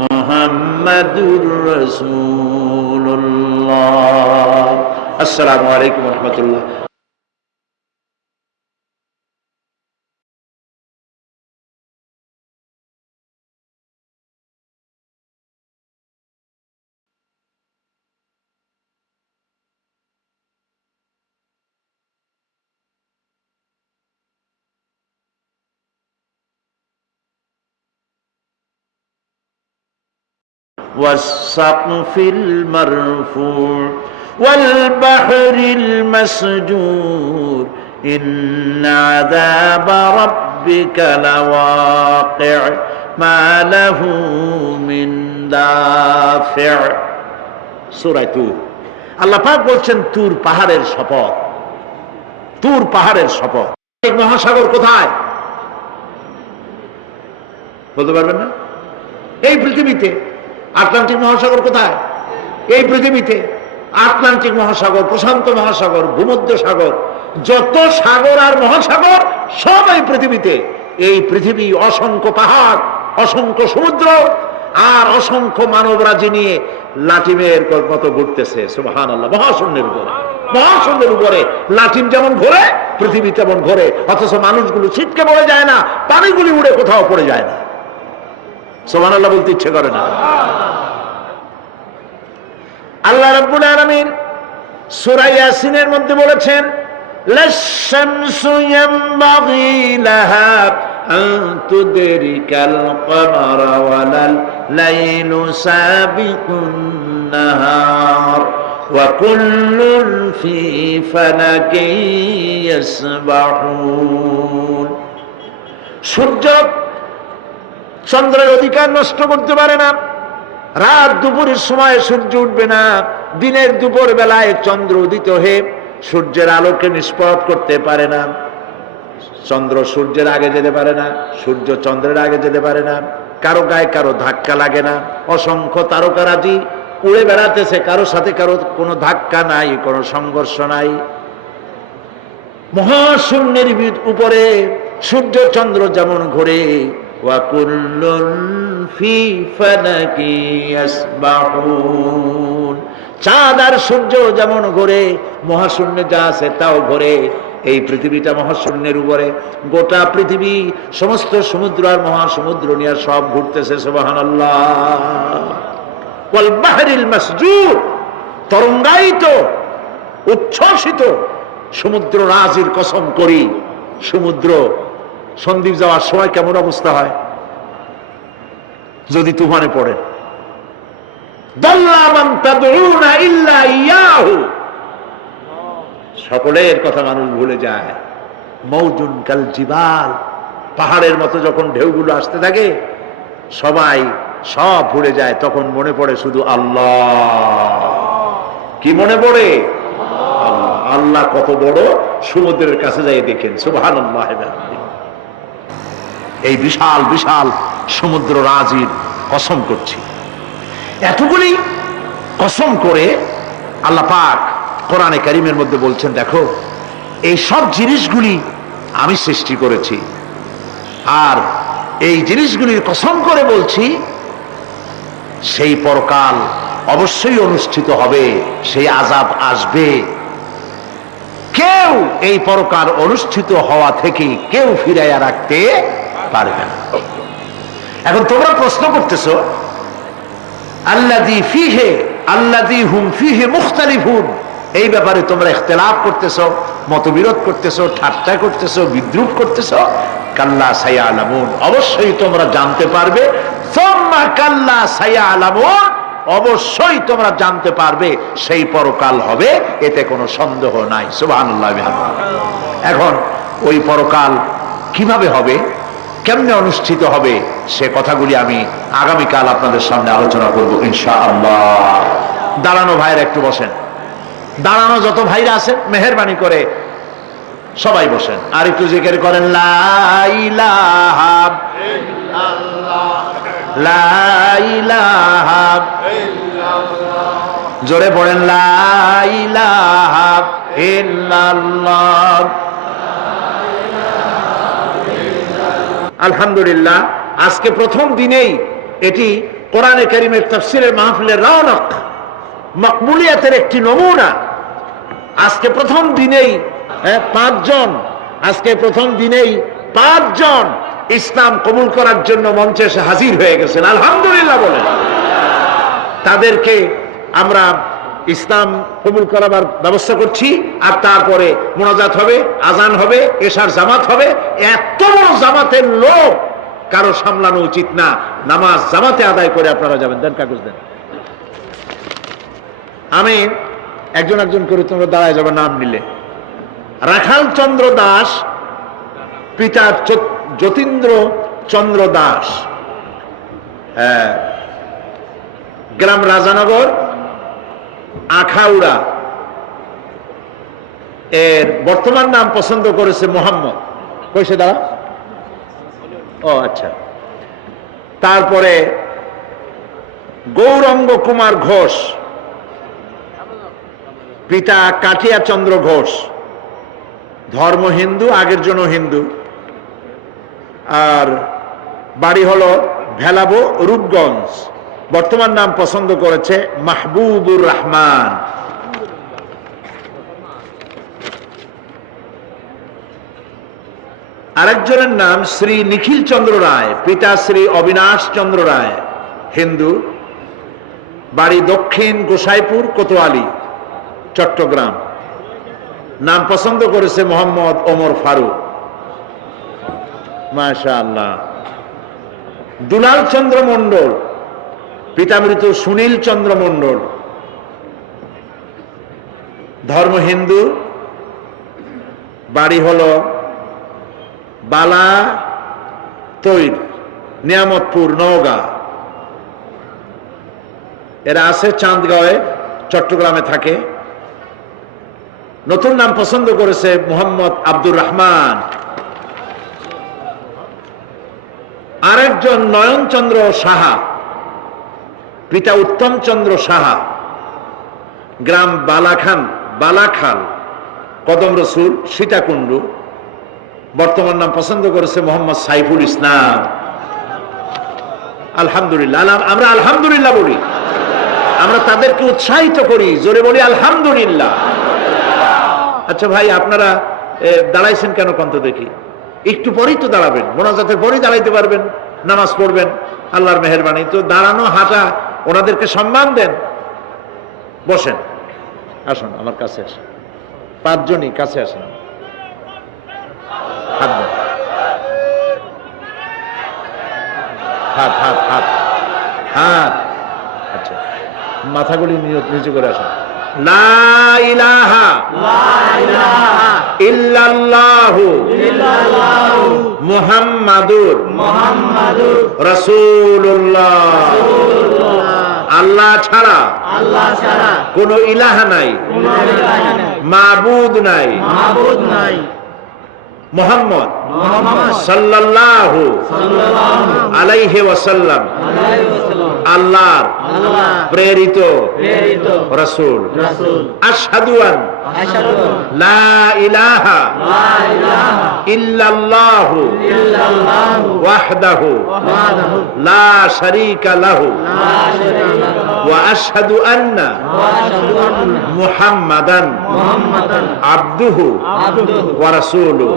মুহাম্মাদুর রাসূলুল্লাহ। আসসালামু আলাইকুম ওয়া রাহমাতুল্লাহ। والسقف المرفوع والبحر المسجور إن عذاب ربك لواقع ما له من دافع। সূরা তুর। আল্লাহ পাক বলছেন তুর পাহাড়ের শপথ, তুর পাহাড়ের শপথ। মহাসাগর কোথায় বলতে পারবেন না? এই পৃথিবীতে। আটলান্টিক মহাসাগর কোথায়? এই পৃথিবীতে। আটলান্টিক মহাসাগর, প্রশান্ত মহাসাগর, ভূমধ্য সাগর, যত সাগর আর মহাসাগর সব এই পৃথিবীতে। এই পৃথিবী অসংখ্য পাহাড়, অসংখ্য সমুদ্র আর অসংখ্য মানবরাজি নিয়ে লাটিমের মতো ঘুরতেছে। সুবহানাল্লাহ। মহাশূন্যের উপরে, মহাশূন্যের উপরে লাটিম যেমন ঘোরে, পৃথিবী তেমন ঘোরে, অথচ মানুষগুলো ছিটকে পড়ে যায় না, পানিগুলি উড়ে কোথাও পড়ে যায় না। সুবহানাল্লাহ বলতে ইচ্ছে করে না। আল্লাহ রাব্বুল আলামিন সূরা ইয়াসিনের মধ্যে বলেছেন, লাশ-শামসু ইয়ানবাগি লাহা আন তুদরিকাল কমারা ওয়ালাল লাইলু সাবিকুন নাহার ওয়া কুল্লুন ফি ফালাকিন ইয়াসবাহুন। সূর্য চন্দ্রের অধিকার নষ্ট করতে পারে না। রাত দুপুরের সময় সূর্য উঠবে না, দিনের দুপুর বেলায় চন্দ্র উদিত হয়ে সূর্যের আলোকে নিষ্পদ করতে পারে না। চন্দ্র সূর্যের আগে যেতে পারে না, সূর্য চন্দ্রের আগে যেতে পারে না। কারো গায়ে কারো ধাক্কা লাগে না। অসংখ্য তারকারাজি উড়ে বেড়াতেছে, কারো সাথে কারো কোনো ধাক্কা নাই, কোনো সংঘর্ষ নাই। মহাশূন্যের উপরে সূর্য চন্দ্র যেমন ঘোরে, ওয়াকুল্লুন ফি ফালাকি ইয়াসবাহুন। চাঁদ আর সূর্য যেমন ঘোরে, মহাশূন্যে যা আছে তাও ঘোরে। এই পৃথিবীটা মহাশূন্যের উপরে, গোটা পৃথিবী, সমস্ত সমুদ্র আর মহাসমুদ্র নিয়ে সব ঘুরতেছে। সুবহানাল্লাহ। ওয়াল বাহরিল মাসজুর, তরঙ্গায়িত, উচ্ছ্বসিত সমুদ্র রাজির কসম করি, সমুদ্র সন্দ্বীপ যাওয়ার সময় কেমন অবস্থা হয় যদি তুফানে পড়ে? দাল্লা মান তাদউনা ইল্লা ইয়াহু, সকলের কথা মানুষ ভুলে যায়। মৌজুন কাল জিবাল, পাহাড়ের মতো যখন ঢেউগুলো আসতে থাকে সবাই সব ভুলে যায়, তখন মনে পড়ে শুধু আল্লাহ। কি মনে পড়ে? আল্লাহ। আল্লাহ কত বড়, সমুদ্রের কাছে যাই দেখেন। সুবহানাল্লাহ। এই বিশাল বিশাল সমুদ্র রাজির কসম করছি। এতগুলি কসম করে আল্লাহ পাক কোরআনে কারীমের মধ্যে বলছেন, দেখো এই সব জিনিসগুলি আমি সৃষ্টি করেছি, আর এই জিনিসগুলির কসম করে বলছি সেই পরকাল অবশ্যই অনুষ্ঠিত হবে, সেই আযাব আসবে। কেউ এই পরকাল অনুষ্ঠিত হওয়া থেকে কেউ ফিরাইয়া রাখতে পারবে না। এখন তোমরা প্রশ্ন করতেছো, আল্লাযী ফীহি আল্লাযী হুম ফীহি মুখতালিফুন, এই ব্যাপারে তোমরা ইখতিলাফ করতেছো, মতবিরোধ করতেছো, ঠাট্টা করতেছো, বিদ্রূপ করতেছো। কাল্লা সায়ালামুন, অবশ্যই তোমরা জানতে পারবে। সুম্মা কাল্লা সায়ালামুন, অবশ্যই তোমরা জানতে পারবে সেই পরকাল হবে, এতে কোনো সন্দেহ নাই। সুবহানাল্লাহ। এখন ওই পরকাল কিভাবে হবে, কেমনে অনুষ্ঠিত হবে, সে কথাগুলি আমি আগামীকাল আপনাদের সামনে আলোচনা করব ইনশাআল্লাহ। দাঁড়ানো ভাইরা একটু বসেন, দাঁড়ানো যত ভাইরা আছেন মেহেরবানি করে সবাই বসেন, আর একটু জিকির করেন লা ইলাহা ইল্লাল্লাহ, লা ইলাহা ইল্লাল্লাহ। জোরে পড়েন লা ইলাহা ইল্লাল্লাহ। আলহামদুলিল্লাহ, আজকে প্রথম দিনেই এটি কোরআনে কারীমের তাফসীরের মাহফিলের রওনক, মকবুলিয়াতের একটি নমুনা। আজকে প্রথম দিনেই প্রথম দিনেই 5 জন ইসলাম কবুল করার জন্য মঞ্চে এসে হাজির হয়ে গেছেন, আলহামদুলিল্লাহ বলেন। তাদেরকে আমরা ইসলাম কবুল করাবার ব্যবস্থা করছি, আর তারপরে মোনাজাত হবে, আজান হবে, এশার জামাত হবে। এত বড় জামাতের লোক কারো সামলানো উচিত না। নামাজ জামাতে আদায় করে আপনারা যাবেন। দেন কাগজ দেন। আমি একজন একজন করে তোমরা দাঁড়ায় যাবে নাম নিলে। রাখাল চন্দ্র দাস, পিতা যতীন্দ্র চন্দ্র দাস, গ্রাম রাজানগর, আখাউড়া। এর বর্তমান নাম পছন্দ করেছে মোহাম্মদ। কইছে দাঁড়া, ও আচ্ছা। তারপরে গৌরঙ্গ কুমার ঘোষ, পিতা কাটিয়া চন্দ্র ঘোষ, ধর্ম হিন্দু, আগের জন্য হিন্দু, আর বাড়ি হলো ভেলাবো, রূপগঞ্জ। বর্তমান নাম পছন্দ করেছে মাহবুবুর রহমান। আরেকজনের নাম শ্রী নিখিল চন্দ্র রায়, পিতা শ্রী অবিনাশ চন্দ্র রায়, হিন্দু, বাড়ি দক্ষিণ গোসাইপুর, কোতোয়ালি, চট্টগ্রাম। নাম পছন্দ করেছে মোহাম্মদ ওমর ফারুক। মাশাআল্লাহ। দুলাল চন্দ্র মণ্ডল, পিতা মৃত সুনীল চন্দ্র মণ্ডল, ধর্ম হিন্দু, বাড়ি হলো বালা তৈর, নিয়ামতপুর, নওগাঁ। এরা আছে চাঁদগাঁওয়ে, চট্টগ্রামে থাকে। নতুন নাম পছন্দ করেছে মোহাম্মদ আব্দুর রহমান। আরেকজন নয়নচন্দ্র সাহা, পিতা উত্তম চন্দ্র সাহা, গ্রাম বালাখাল, কদম রসুল, সীতাকুণ্ডু। বর্তমান নাম পছন্দ করেছে মোহাম্মদ সাইফুল ইসলাম। আলহামদুলিল্লাহ। আমরা আলহামদুলিল্লাহ বলি, আমরা তাদেরকে উৎসাহিত করি, জোরে বলি আলহামদুলিল্লাহ। আচ্ছা ভাই, আপনারা দাঁড়াইছেন কেন কন্ত দেখি? একটু পরেই তো দাঁড়াবেন, মোনাজাতের পরেই দাঁড়াইতে পারবেন, নামাজ পড়বেন, আল্লাহর মেহেরবানি। তো দাঁড়ানো, হাঁটা, ওনাদেরকে সম্মান দেন। বসেন, আসুন আমার কাছে আসেন, 5 জনই কাছে আসেন। হাত দেন, হাত হাত হাত হাত। আচ্ছা, মাথাগুলি নিচু করে আসেন। লা ইলাহা ইল্লাল্লাহু মুহাম্মাদুর রাসূলুল্লাহ। আল্লাহ ছাড়া কোন ইলাহা নাই, মাবুদ নাই। মুহাম্মদ সাল্লাল্লাহু আলাইহি ওয়াসাল্লাম আল্লাহর প্রেরিত রাসূল। আশহাদু আন লা ইলাহা ইল্লাল্লাহু ওয়াহদাহু লা শারীকা লাহু ওয়া আশহাদু আন্না মুহাম্মাদান আবদুহু ওয়া রাসূলুহু।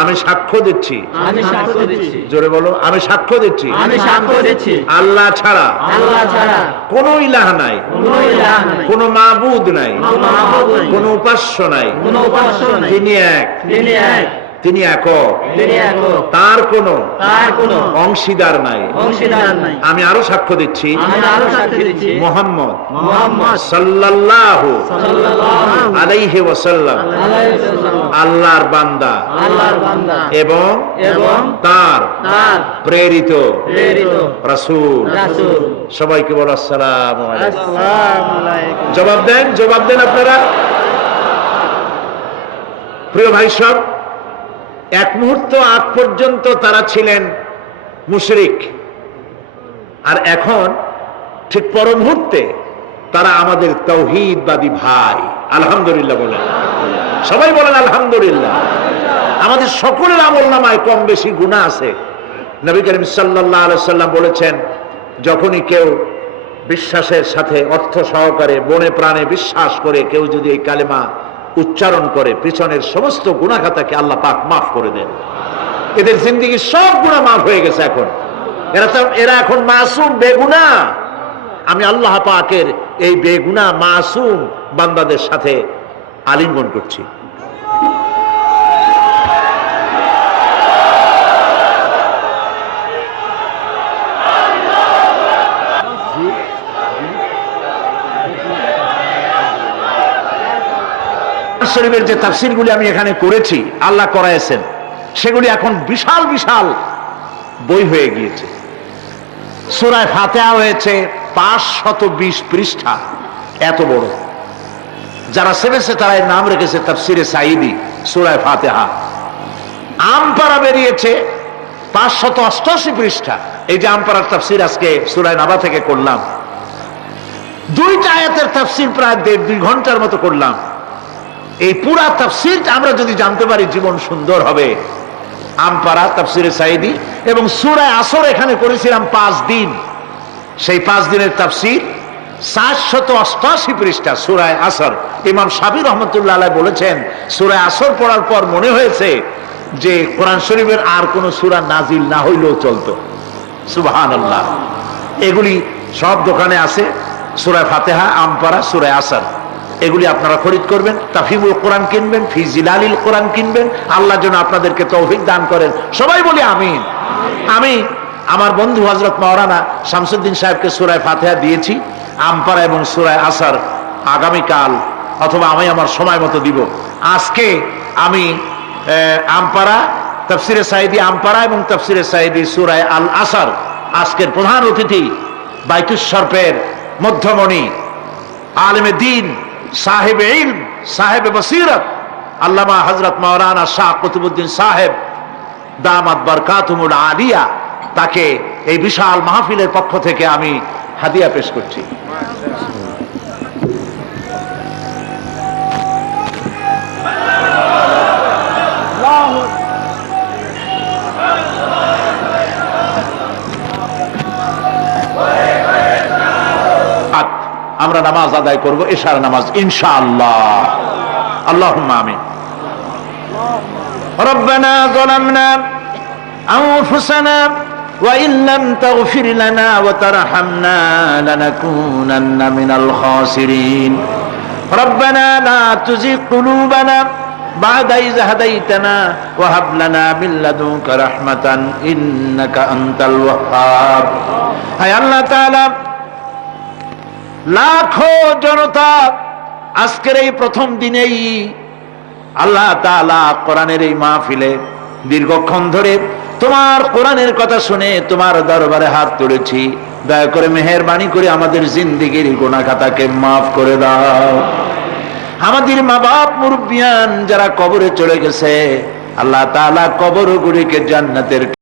আমি সাক্ষ্য দিচ্ছি, জোরে বলো, আমি সাক্ষ্য দিচ্ছি আল্লাহ ছাড়া কোন ইলাহা নাই, কোন মাবুদ নাই, কোন উপাস্য নাই। তিনি এক, তিনি একক, তার কোন অংশীদার নাই। আমি আরো সাক্ষ্য দিচ্ছি মুহাম্মদ সাল্লাল্লাহু আলাইহি ওয়াসাল্লাম আল্লাহর বান্দা এবং তার প্রেরিত রাসূল। সবাইকে বলো আসসালামু আলাইকুম। জবাব দেন আপনারা। প্রিয় ভাই সব, এক মুহূর্ত আগ পর্যন্ত তারা ছিলেন মুশরিক, আর এখন ঠিক পর মুহূর্তে তারা আমাদের তাওহীদবাদী ভাই। আলহামদুলিল্লাহ বলেন, সবাই বলেন আলহামদুলিল্লাহ। আমাদের সকলের আমল নামায় কম বেশি গুনাহ আছে। নবী করিম সাল্লাল্লাহু আলাইহি ওয়াসাল্লাম বলেছেন, যখনই কেউ বিশ্বাসের সাথে অর্থ সহকারে মনে প্রাণে বিশ্বাস করে কেউ যদি এই কালেমা উচ্চারণ করে, পিছনের সমস্ত গুনাহ খাতাকে আল্লাহ পাক মাফ করে দেন। এদের জিন্দেগির সব গুনাহ মাফ হয়ে গেছে। এখন এরা এখন মাসুম, বেগুনাহ। আমি আল্লাহ পাকের এই বেগুনাহ মাসুম বান্দাদের সাথে আলিঙ্গন করছি। শরীফের যে তাফসীরগুলি আমি এখানে করেছি, আল্লাহ করাইছেন, সেগুলি এখন বিশাল বিশাল বই হয়ে গিয়েছে। সূরা ফাতিহা হয়েছে 520 পৃষ্ঠা, এত বড়। যারা সেবেছে তারা এর নাম রেখেছে তাফসীরে সাঈদী, সূরা ফাতিহা। আমপারা বেরিয়েছে 588 পৃষ্ঠা। এই যে আমপারার তাফসীর আজকে সূরা নাবা থেকে করলাম, 2টা আয়াতের তাফসীর প্রায় 1.5-2 ঘন্টার মতো করলাম। এই পুরা তাফসীর আমরা যদি জানতে পারি, জীবন সুন্দর হবে। আমপারা, তাফসীরে সাঈদী এবং সূরা আসর এখানে করেছিলাম 5 দিন। সেই 5 দিনের তাফসীর 788 পৃষ্ঠা সূরা আসর। ইমাম শাফিঈ রাহমাতুল্লাহ আলাইহি বলেছেন, সূরা আসর পড়ার পর মনে হয়েছে যে কোরআন শরীফের আর কোন সূরা নাজিল না হইলেও চলতো। সুবহানাল্লাহ। এগুলি সব দোকানে আছে, সূরা ফাতিহা, আমপারা, সূরা আসর। এগুলি আপনারা খরিদ করবেন। তাফহিমুল কোরআন কিনবেন, ফি জিলালিল কোরআন কিনবেন। আল্লাহ যেন আপনাদেরকে তৌফিক দান করেন। সবাই বলি আমিন। আমি আমার বন্ধু হযরত মাওলানা শামসুদ্দিন সাহেবকে সূরা ফাতিহা দিয়েছি, আমপারা এবং সূরা আসর আগামীকাল অথবা আমি আমার সময় মতো দিব। আজকে আমি আমপারা, তাফসীরে সাঈদী আমপারা এবং তাফসীরে সাঈদী সূরা আল আসর। আজকের প্রধান অতিথি বাইতুশ শরফের মধ্যমণি, আলেমে দ্বীন, সাহেব ইলম, সাহেব বসিরত, আল্লামা হযরত মাওলানা শাহ কুতুবউদ্দিন সাহেব দামাত বরকাতুহুল আলিয়া, তাকে এই বিশাল মাহফিলের পক্ষ থেকে আমি হাদিয়া পেশ করছি। আমরা নামাজ আদায় করব, ইশার নামাজ ইনশাআল্লাহ। আল্লাহুম্মা আমিন। রব্বানা যালামনা আনফুসানা ওয়া ইন লাম তাগফির লানা ওয়া তারহামনা লানাকুনান্না মিনাল খাসিরিন। রব্বানা লা তুযিগ কুলুবানা বা'দা ইয হাদাইতানা ওয়া হাব লানা মিন লাদুনকা রাহমাতান ইন্নাকা আনতাল ওয়াহ্হাব। হে আল্লাহ তাআলা, লাখো জনতা আজকের এই প্রথম দিনেই আল্লাহ তাআলা কোরআনের এই মাহফিলে দীর্ঘক্ষণ ধরে তোমার কোরআনের কথা শুনে তোমার দরবারে হাত তুলেছি। দয়া করে মেহেরবানি করে আমাদের জিন্দেগির গুনাহ খাতাকে মাফ করে দাও। আমাদের মা বাপ মুরব্বিয়ান যারা কবরে চলে গেছে, আল্লাহ তাআলা কবরগুলিকে জান্নাতের